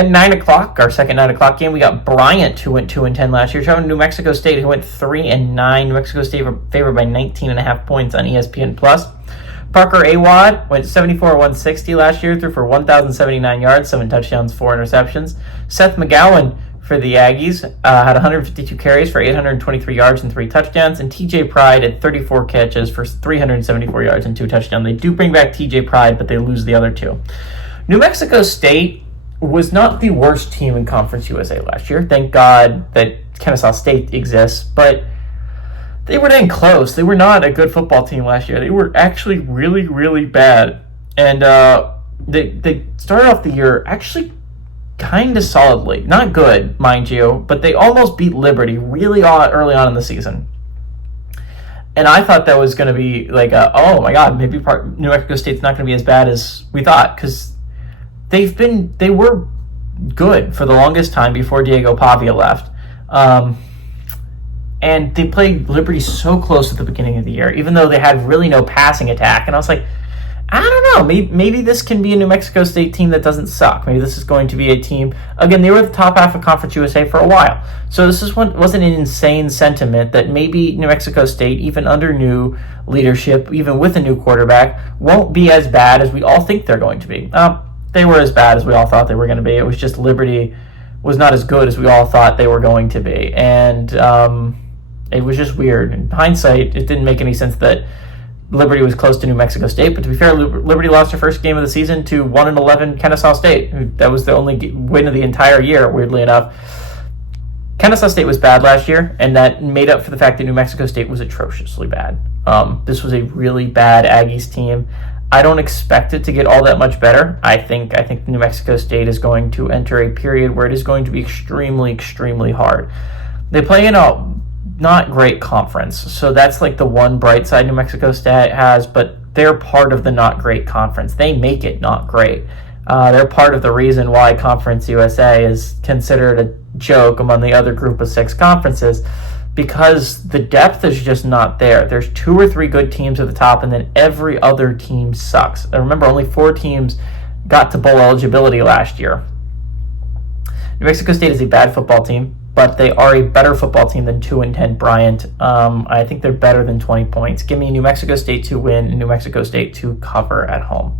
At 9 o'clock, our second 9 o'clock game, we got Bryant, who went 2-10 last year, showing New Mexico State, who went 3-9. New Mexico State favored by 19.5 points on ESPN+. Parker Awad went 74-160 last year, threw for 1,079 yards, 7 touchdowns, 4 interceptions. Seth McGowan for the Aggies had 152 carries for 823 yards and 3 touchdowns, and TJ Pride had 34 catches for 374 yards and 2 touchdowns. They do bring back TJ Pride, but they lose the other 2. New Mexico State was not the worst team in Conference USA last year. Thank God that Kennesaw State exists, but they were dang close. They were not a good football team last year. They were actually really, really bad. And they started off the year actually kind of solidly. Not good, mind you, but they almost beat Liberty really early on in the season. And I thought that was going to be like, oh my God, maybe New Mexico State's not going to be as bad as we thought, because they were good for the longest time before Diego Pavia left. And they played Liberty so close at the beginning of the year, even though they had really no passing attack. And I was like, I don't know, maybe this can be a New Mexico State team that doesn't suck. Maybe this is going to be a team, again, they were the top half of Conference USA for a while. So this wasn't an insane sentiment that maybe New Mexico State, even under new leadership, even with a new quarterback, won't be as bad as we all think they're going to be. They were as bad as we all thought they were going to be. It was just Liberty was not as good as we all thought they were going to be. And it was just weird. In hindsight, it didn't make any sense that Liberty was close to New Mexico State. But to be fair, Liberty lost their first game of the season to 1-11 Kennesaw State. That was the only win of the entire year, weirdly enough. Kennesaw State was bad last year, and that made up for the fact that New Mexico State was atrociously bad. This was a really bad Aggies team. I don't expect it to get all that much better. I think New Mexico State is going to enter a period where it is going to be extremely, extremely hard. They play in a not great conference, so that's like the one bright side New Mexico State has, but they're part of the not great conference. They make it not great. They're part of the reason why Conference USA is considered a joke among the other group of 6 conferences, because the depth is just not there. There's 2 or 3 good teams at the top, and then every other team sucks. And remember, only 4 teams got to bowl eligibility last year. New Mexico State is a bad football team, but they are a better football team than 2-10 Bryant. I think they're better than 20 points. Give me New Mexico State to win and New Mexico State to cover at home.